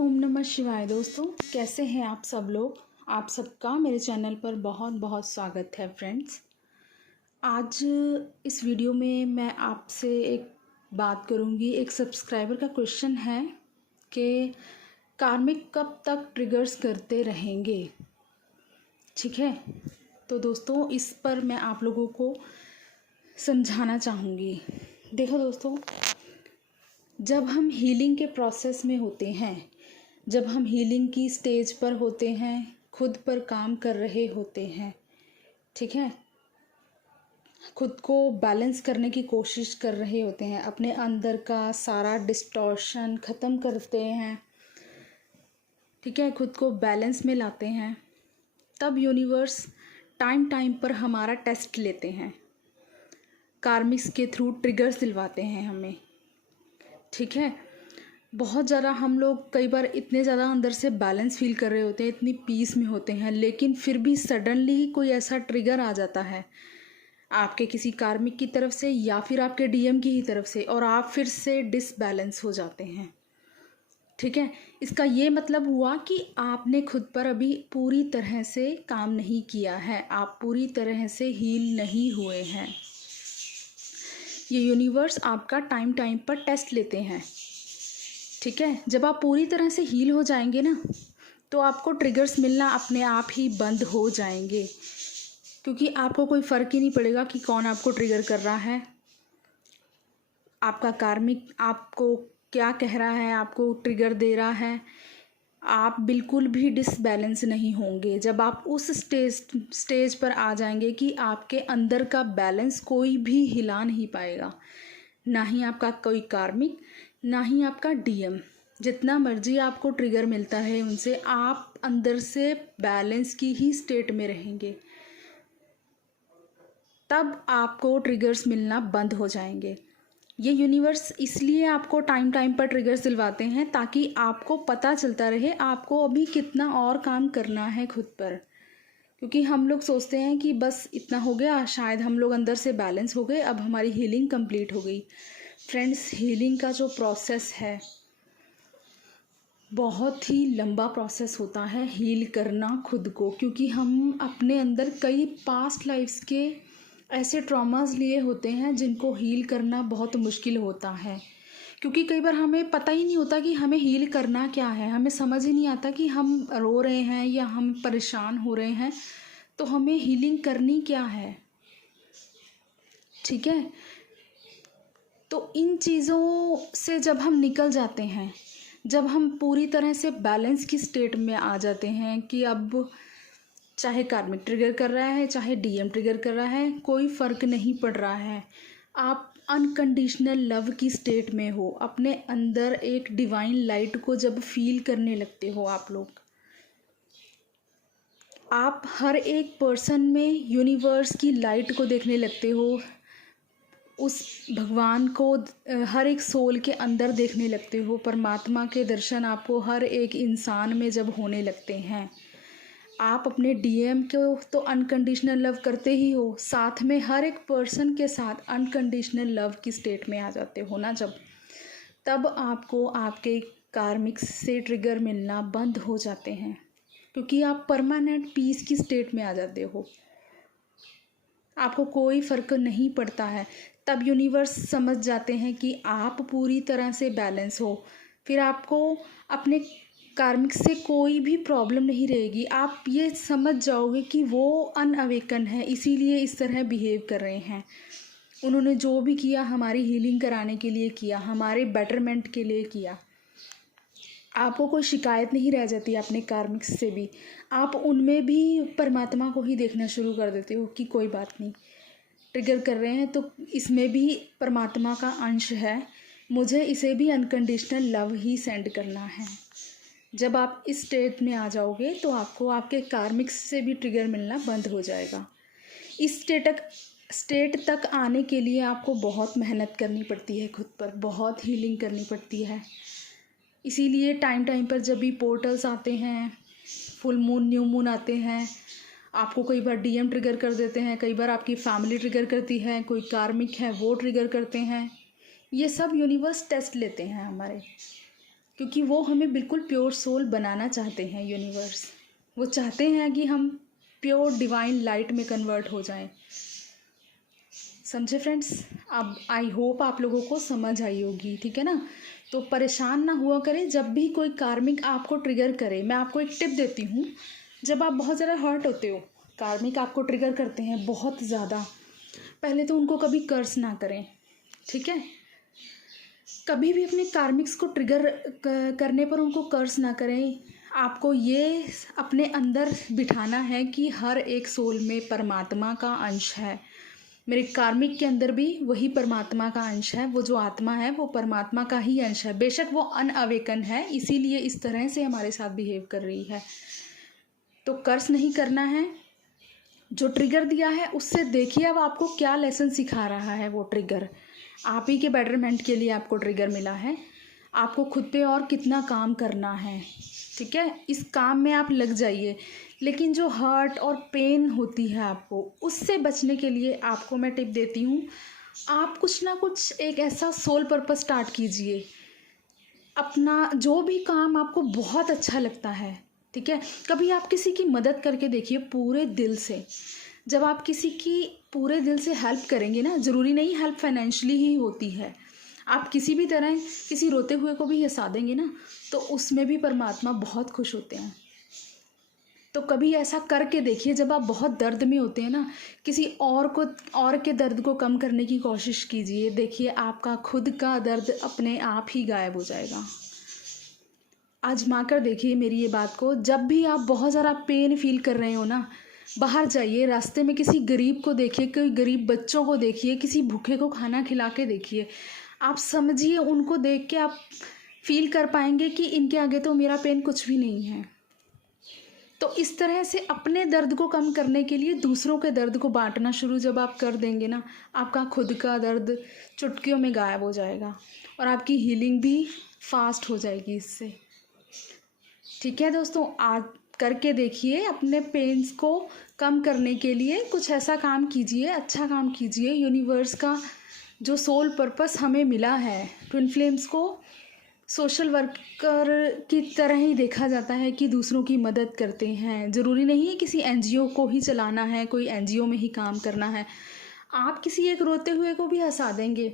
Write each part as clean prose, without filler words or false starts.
ओम नमः शिवाय। दोस्तों, कैसे हैं आप सब लोग। आप सबका मेरे चैनल पर बहुत बहुत स्वागत है फ्रेंड्स। आज इस वीडियो में मैं आपसे एक बात करूंगी। एक सब्सक्राइबर का क्वेश्चन है कि कार्मिक कब तक ट्रिगर्स करते रहेंगे। ठीक है, तो दोस्तों इस पर मैं आप लोगों को समझाना चाहूँगी। देखो दोस्तों, जब हम हीलिंग के प्रोसेस में होते हैं, जब हम हीलिंग की स्टेज पर होते हैं, खुद पर काम कर रहे होते हैं, ठीक है, खुद को बैलेंस करने की कोशिश कर रहे होते हैं, अपने अंदर का सारा डिस्टॉर्शन ख़त्म करते हैं, ठीक है, खुद को बैलेंस में लाते हैं, तब यूनिवर्स टाइम टाइम पर हमारा टेस्ट लेते हैं। कार्मिक्स के थ्रू ट्रिगर्स दिलवाते हैं हमें, ठीक है। बहुत ज़्यादा हम लोग कई बार इतने ज़्यादा अंदर से बैलेंस फील कर रहे होते हैं, इतनी पीस में होते हैं, लेकिन फिर भी सडनली कोई ऐसा ट्रिगर आ जाता है आपके किसी कार्मिक की तरफ से या फिर आपके डीएम की ही तरफ से, और आप फिर से डिसबैलेंस हो जाते हैं। ठीक है, इसका ये मतलब हुआ कि आपने खुद पर अभी पूरी तरह से काम नहीं किया है, आप पूरी तरह से हील नहीं हुए हैं। ये यूनिवर्स आपका टाइम टाइम पर टेस्ट लेते हैं, ठीक है। जब आप पूरी तरह से हील हो जाएंगे ना, तो आपको ट्रिगर्स मिलना अपने आप ही बंद हो जाएंगे, क्योंकि आपको कोई फ़र्क ही नहीं पड़ेगा कि कौन आपको ट्रिगर कर रहा है, आपका कार्मिक आपको क्या कह रहा है, आपको ट्रिगर दे रहा है। आप बिल्कुल भी डिसबैलेंस नहीं होंगे जब आप उस स्टेज पर आ जाएंगे कि आपके अंदर का बैलेंस कोई भी हिला नहीं पाएगा, ना ही आपका कोई कार्मिक, ना ही आपका डीएम। जितना मर्जी आपको ट्रिगर मिलता है उनसे, आप अंदर से बैलेंस की ही स्टेट में रहेंगे, तब आपको ट्रिगर्स मिलना बंद हो जाएंगे। ये यूनिवर्स इसलिए आपको टाइम टाइम पर ट्रिगर्स दिलवाते हैं ताकि आपको पता चलता रहे आपको अभी कितना और काम करना है खुद पर। क्योंकि हम लोग सोचते हैं कि बस इतना हो गया, शायद हम लोग अंदर से बैलेंस हो गए, अब हमारी हीलिंग कंप्लीट हो गई। फ्रेंड्स, हीलिंग का जो प्रोसेस है बहुत ही लंबा प्रोसेस होता है, हील करना खुद को, क्योंकि हम अपने अंदर कई पास्ट लाइफ्स के ऐसे ट्रॉमास लिए होते हैं जिनको हील करना बहुत मुश्किल होता है। क्योंकि कई बार हमें पता ही नहीं होता कि हमें हील करना क्या है, हमें समझ ही नहीं आता कि हम रो रहे हैं या हम परेशान हो रहे हैं, तो हमें हीलिंग करनी क्या है, ठीक है। तो इन चीज़ों से जब हम निकल जाते हैं, जब हम पूरी तरह से बैलेंस की स्टेट में आ जाते हैं कि अब चाहे कार्मिक ट्रिगर कर रहा है, चाहे डीएम ट्रिगर कर रहा है, कोई फ़र्क नहीं पड़ रहा है, आप अनकंडीशनल लव की स्टेट में हो, अपने अंदर एक डिवाइन लाइट को जब फील करने लगते हो आप हर एक पर्सन में यूनिवर्स की लाइट को देखने लगते हो, उस भगवान को हर एक सोल के अंदर देखने लगते हो। परमात्मा के दर्शन आपको हर एक इंसान में जब होने लगते हैं, आप अपने डीएम को तो अनकंडीशनल लव करते ही हो, साथ में हर एक पर्सन के साथ अनकंडीशनल लव की स्टेट में आ जाते हो ना जब, तब आपको आपके कार्मिक्स से ट्रिगर मिलना बंद हो जाते हैं, क्योंकि आप परमानेंट पीस की स्टेट में आ जाते हो, आपको कोई फ़र्क नहीं पड़ता है। तब यूनिवर्स समझ जाते हैं कि आप पूरी तरह से बैलेंस हो, फिर आपको अपने कार्मिक से कोई भी प्रॉब्लम नहीं रहेगी। आप ये समझ जाओगे कि वो अनअवेकन है, इसीलिए इस तरह बिहेव कर रहे हैं। उन्होंने जो भी किया हमारी हीलिंग कराने के लिए किया, हमारे बेटरमेंट के लिए किया। आपको कोई शिकायत नहीं रह जाती अपने कार्मिक्स से भी, आप उनमें भी परमात्मा को ही देखना शुरू कर देते हो कि कोई बात नहीं, ट्रिगर कर रहे हैं तो इसमें भी परमात्मा का अंश है, मुझे इसे भी अनकंडीशनल लव ही सेंड करना है। जब आप इस स्टेट में आ जाओगे तो आपको आपके कार्मिक्स से भी ट्रिगर मिलना बंद हो जाएगा। इस स्टेट तक आने के लिए आपको बहुत मेहनत करनी पड़ती है, खुद पर बहुत हीलिंग करनी पड़ती है। इसीलिए टाइम टाइम पर जब भी पोर्टल्स आते हैं, फुल मून, न्यू मून आते हैं, आपको कई बार डीएम ट्रिगर कर देते हैं, कई बार आपकी फैमिली ट्रिगर करती है, कोई कार्मिक है वो ट्रिगर करते हैं। ये सब यूनिवर्स टेस्ट लेते हैं हमारे, क्योंकि वो हमें बिल्कुल प्योर सोल बनाना चाहते हैं यूनिवर्स। वो चाहते हैं कि हम प्योर डिवाइन लाइट में कन्वर्ट हो जाएं। समझे फ्रेंड्स? अब आई होप आप लोगों को समझ आई होगी, ठीक है ना? तो परेशान ना हुआ करें जब भी कोई कार्मिक आपको ट्रिगर करे। मैं आपको एक टिप देती हूँ, जब आप बहुत ज़्यादा हर्ट होते हो, कार्मिक आपको ट्रिगर करते हैं बहुत ज़्यादा, पहले तो उनको कभी कर्स ना करें, ठीक है? कभी भी अपने कार्मिक्स को ट्रिगर करने पर उनको कर्स ना करें। आपको ये अपने अंदर बिठाना है कि हर एक सोल में परमात्मा का अंश है। मेरे कार्मिक के अंदर भी वही परमात्मा का अंश है। वो जो आत्मा है वो परमात्मा का ही अंश है। बेशक वो अनअवेकन है, इसीलिए इस तरह से हमारे साथ बिहेव कर रही है। तो कर्स नहीं करना है। जो ट्रिगर दिया है उससे देखिए अब आपको क्या लेसन सिखा रहा है वो ट्रिगर। आप ही के बेटरमेंट के लिए आपको ट्रिगर मिला है। आपको खुद पे और कितना काम करना है, ठीक है? इस काम में आप लग जाइए। लेकिन जो हर्ट और पेन होती है आपको, उससे बचने के लिए आपको मैं टिप देती हूँ, आप कुछ ना कुछ एक ऐसा सोल पर्पस स्टार्ट कीजिए। अपना जो भी काम आपको बहुत अच्छा लगता है, ठीक है? कभी आप किसी की मदद करके देखिए पूरे दिल से। जब आप किसी की पूरे दिल से हेल्प करेंगे ना, ज़रूरी नहीं हेल्प फाइनेंशियली ही होती है, आप किसी भी तरह किसी रोते हुए को भी हंसा देंगे ना, तो उसमें भी परमात्मा बहुत खुश होते हैं। तो कभी ऐसा करके देखिए, जब आप बहुत दर्द में होते हैं ना, किसी और के दर्द को कम करने की कोशिश कीजिए। देखिए आपका खुद का दर्द अपने आप ही गायब हो जाएगा। आजमा कर देखिए मेरी ये बात को। जब भी आप बहुत ज़्यादा पेन फील कर रहे हो ना, बाहर जाइए, रास्ते में किसी गरीब को देखिए, कोई गरीब बच्चों को देखिए, किसी भूखे को खाना खिला के देखिए। आप समझिए, उनको देख के आप फील कर पाएंगे कि इनके आगे तो मेरा पेन कुछ भी नहीं है। तो इस तरह से अपने दर्द को कम करने के लिए दूसरों के दर्द को बांटना शुरू जब आप कर देंगे ना, आपका खुद का दर्द चुटकियों में गायब हो जाएगा और आपकी हीलिंग भी फास्ट हो जाएगी इससे। ठीक है दोस्तों, आज करके देखिए। अपने पेन्स को कम करने के लिए कुछ ऐसा काम कीजिए, अच्छा काम कीजिए। यूनिवर्स का जो सोल पर्पस हमें मिला है, ट्विन फ्लेम्स को सोशल वर्कर की तरह ही देखा जाता है कि दूसरों की मदद करते हैं। ज़रूरी नहीं है किसी एनजीओ को ही चलाना है, कोई एनजीओ में ही काम करना है। आप किसी एक रोते हुए को भी हंसा देंगे,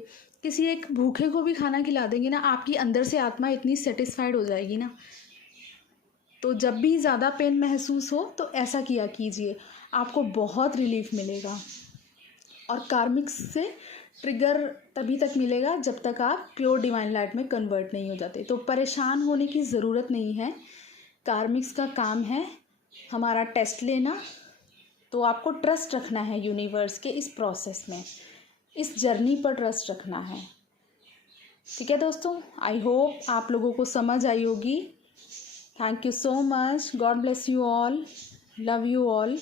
किसी एक भूखे को भी खाना खिला देंगे ना, आपकी अंदर से आत्मा इतनी सेटिस्फाइड हो जाएगी ना। तो जब भी ज़्यादा पेन महसूस हो तो ऐसा किया कीजिए, आपको बहुत रिलीफ मिलेगा। और कार्मिक्स से ट्रिगर तभी तक मिलेगा जब तक आप प्योर डिवाइन लाइट में कन्वर्ट नहीं हो जाते। तो परेशान होने की ज़रूरत नहीं है। कार्मिक्स का काम है हमारा टेस्ट लेना। तो आपको ट्रस्ट रखना है यूनिवर्स के इस प्रोसेस में, इस जर्नी पर ट्रस्ट रखना है। ठीक है दोस्तों, आई होप आप लोगों को समझ आई होगी। Thank you so much. God bless you all. Love you all.